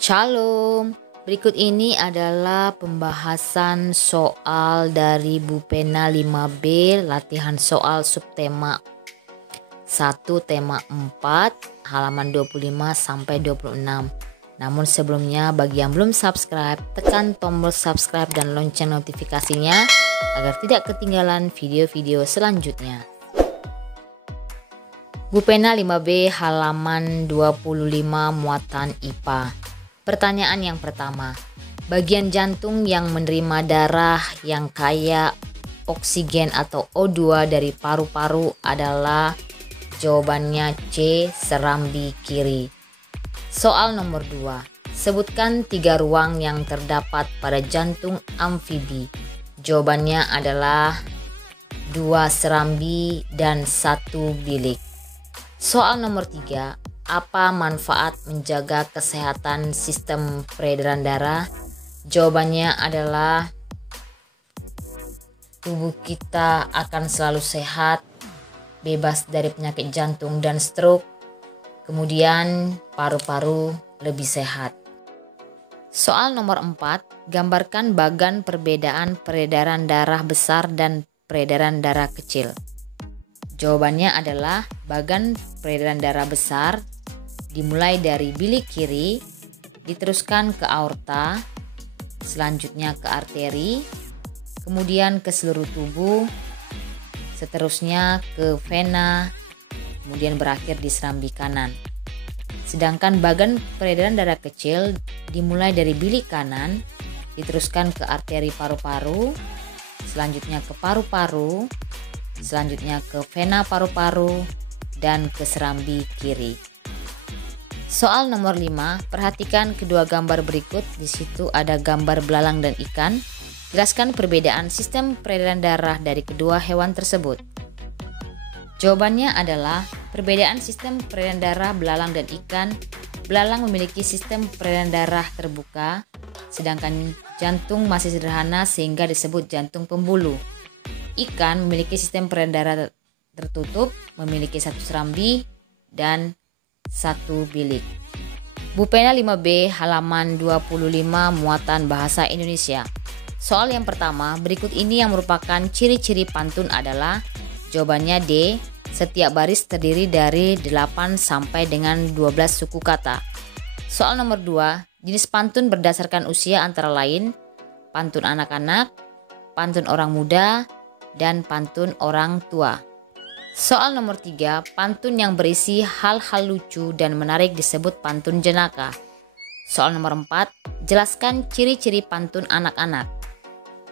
Shalom, berikut ini adalah pembahasan soal dari Bupena 5B latihan soal subtema 1 tema 4 halaman 25 sampai 26. Namun sebelumnya bagi yang belum subscribe, tekan tombol subscribe dan lonceng notifikasinya agar tidak ketinggalan video-video selanjutnya. Bupena 5B halaman 25 muatan IPA. Pertanyaan yang pertama, bagian jantung yang menerima darah yang kaya oksigen atau O2 dari paru-paru adalah, jawabannya C, serambi kiri. Soal nomor 2, sebutkan 3 ruang yang terdapat pada jantung amfibi. Jawabannya adalah 2 serambi dan 1 bilik. Soal nomor 3, apa manfaat menjaga kesehatan sistem peredaran darah? Jawabannya adalah tubuh kita akan selalu sehat, bebas dari penyakit jantung dan stroke. Kemudian paru-paru lebih sehat. Soal nomor 4, gambarkan bagan perbedaan peredaran darah besar dan peredaran darah kecil. Jawabannya adalah bagan peredaran darah besar dimulai dari bilik kiri, diteruskan ke aorta, selanjutnya ke arteri, kemudian ke seluruh tubuh, seterusnya ke vena, kemudian berakhir di serambi kanan. Sedangkan bagan peredaran darah kecil dimulai dari bilik kanan, diteruskan ke arteri paru-paru, selanjutnya ke paru-paru, selanjutnya ke vena paru-paru, dan ke serambi kiri. Soal nomor 5, perhatikan kedua gambar berikut. Di situ ada gambar belalang dan ikan. Jelaskan perbedaan sistem peredaran darah dari kedua hewan tersebut. Jawabannya adalah perbedaan sistem peredaran darah belalang dan ikan. Belalang memiliki sistem peredaran darah terbuka, sedangkan jantung masih sederhana sehingga disebut jantung pembuluh. Ikan memiliki sistem peredaran darah tertutup, memiliki 1 serambi dan 1 bilik. Bupena 5B halaman 25 muatan bahasa Indonesia. Soal yang pertama, berikut ini yang merupakan ciri-ciri pantun adalah, jawabannya D, setiap baris terdiri dari 8 sampai dengan 12 suku kata. Soal nomor 2, jenis pantun berdasarkan usia antara lain pantun anak-anak, pantun orang muda, dan pantun orang tua. Soal nomor 3, pantun yang berisi hal-hal lucu dan menarik disebut pantun jenaka. Soal nomor 4, jelaskan ciri-ciri pantun anak-anak.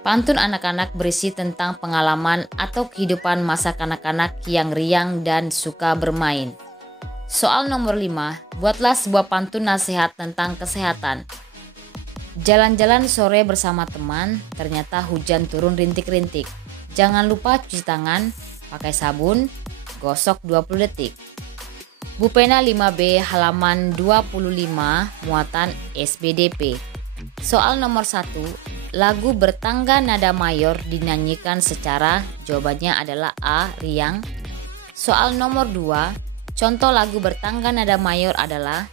Pantun anak-anak berisi tentang pengalaman atau kehidupan masa kanak-kanak yang riang dan suka bermain. Soal nomor 5, buatlah sebuah pantun nasihat tentang kesehatan. Jalan-jalan sore bersama teman, ternyata hujan turun rintik-rintik. Jangan lupa cuci tangan, pakai sabun, gosok 20 detik. Bupena 5B halaman 25 muatan SBDP. Soal nomor 1, lagu bertangga nada mayor dinyanyikan secara, jawabannya adalah A, riang. Soal nomor 2, contoh lagu bertangga nada mayor adalah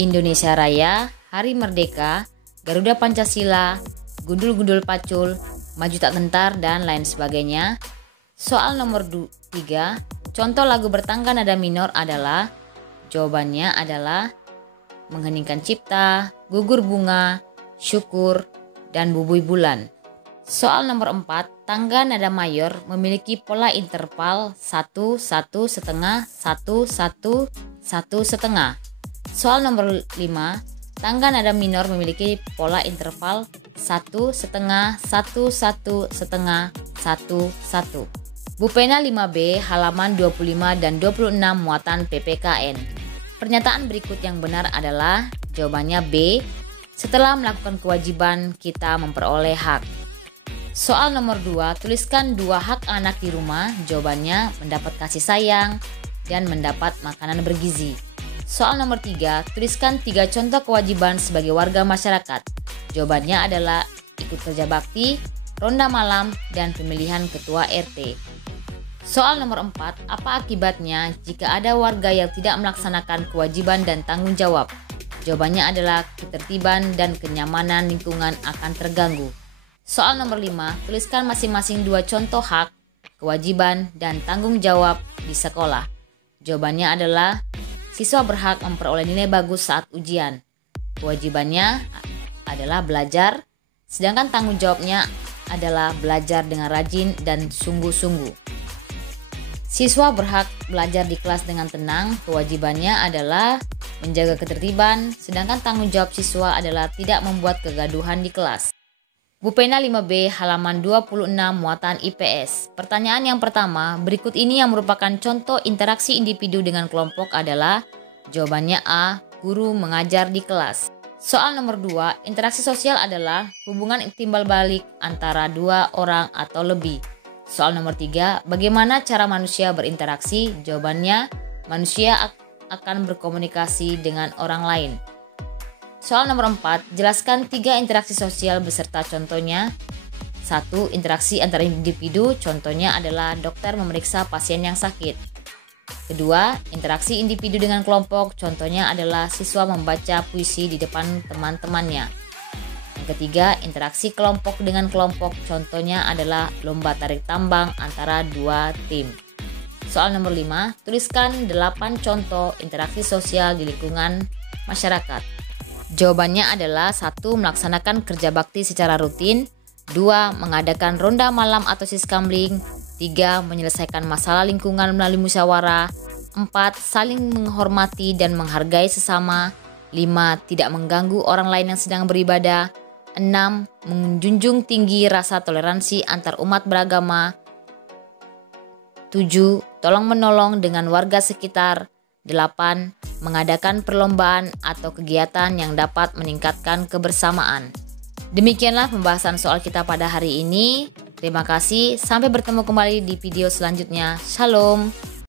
Indonesia Raya, Hari Merdeka, Garuda Pancasila, Gundul-gundul pacul, Maju tak gentar, dan lain sebagainya. Soal nomor 3, contoh lagu bertangga nada minor adalah, jawabannya adalah Mengheningkan Cipta, Gugur Bunga, Syukur, dan Bubui Bulan. Soal nomor 4, tangga nada mayor memiliki pola interval 1, 1 setengah, 1, 1, 1 setengah. Soal nomor 5, tangga nada minor memiliki pola interval 1 setengah, 1, 1 setengah, 1, 1. Bupena 5B halaman 25 dan 26 muatan PPKN. Pernyataan berikut yang benar adalah, jawabannya B, setelah melakukan kewajiban kita memperoleh hak. Soal nomor 2, tuliskan 2 hak anak di rumah. Jawabannya mendapat kasih sayang dan mendapat makanan bergizi. Soal nomor 3, tuliskan 3 contoh kewajiban sebagai warga masyarakat. Jawabannya adalah ikut kerja bakti, ronda malam, dan pemilihan ketua RT. Soal nomor 4, apa akibatnya jika ada warga yang tidak melaksanakan kewajiban dan tanggung jawab? Jawabannya adalah ketertiban dan kenyamanan lingkungan akan terganggu. Soal nomor 5, tuliskan masing-masing 2 contoh hak, kewajiban, dan tanggung jawab di sekolah. Jawabannya adalah siswa berhak memperoleh nilai bagus saat ujian. Kewajibannya adalah belajar, sedangkan tanggung jawabnya adalah belajar dengan rajin dan sungguh-sungguh. Siswa berhak belajar di kelas dengan tenang, kewajibannya adalah menjaga ketertiban, sedangkan tanggung jawab siswa adalah tidak membuat kegaduhan di kelas. Bu Pena 5B halaman 26 muatan IPS. Pertanyaan yang pertama, berikut ini yang merupakan contoh interaksi individu dengan kelompok adalah jawabannya A, guru mengajar di kelas. Soal nomor 2, interaksi sosial adalah hubungan timbal balik antara 2 orang atau lebih. Soal nomor 3, bagaimana cara manusia berinteraksi? Jawabannya, manusia akan berkomunikasi dengan orang lain. Soal nomor 4, jelaskan 3 interaksi sosial beserta contohnya. 1. Interaksi antara individu, contohnya adalah dokter memeriksa pasien yang sakit. Kedua, interaksi individu dengan kelompok, contohnya adalah siswa membaca puisi di depan teman-temannya. Yang ketiga, interaksi kelompok dengan kelompok, contohnya adalah lomba tarik tambang antara 2 tim. Soal nomor 5, tuliskan 8 contoh interaksi sosial di lingkungan masyarakat. Jawabannya adalah 1. Melaksanakan kerja bakti secara rutin. 2. Mengadakan ronda malam atau siskamling. 3. Menyelesaikan masalah lingkungan melalui musyawarah. 4. Saling menghormati dan menghargai sesama. 5. Tidak mengganggu orang lain yang sedang beribadah. 6. Menjunjung tinggi rasa toleransi antar umat beragama. 7. Tolong menolong dengan warga sekitar. 8. Mengadakan perlombaan atau kegiatan yang dapat meningkatkan kebersamaan. Demikianlah pembahasan soal kita pada hari ini. Terima kasih, sampai bertemu kembali di video selanjutnya. Shalom.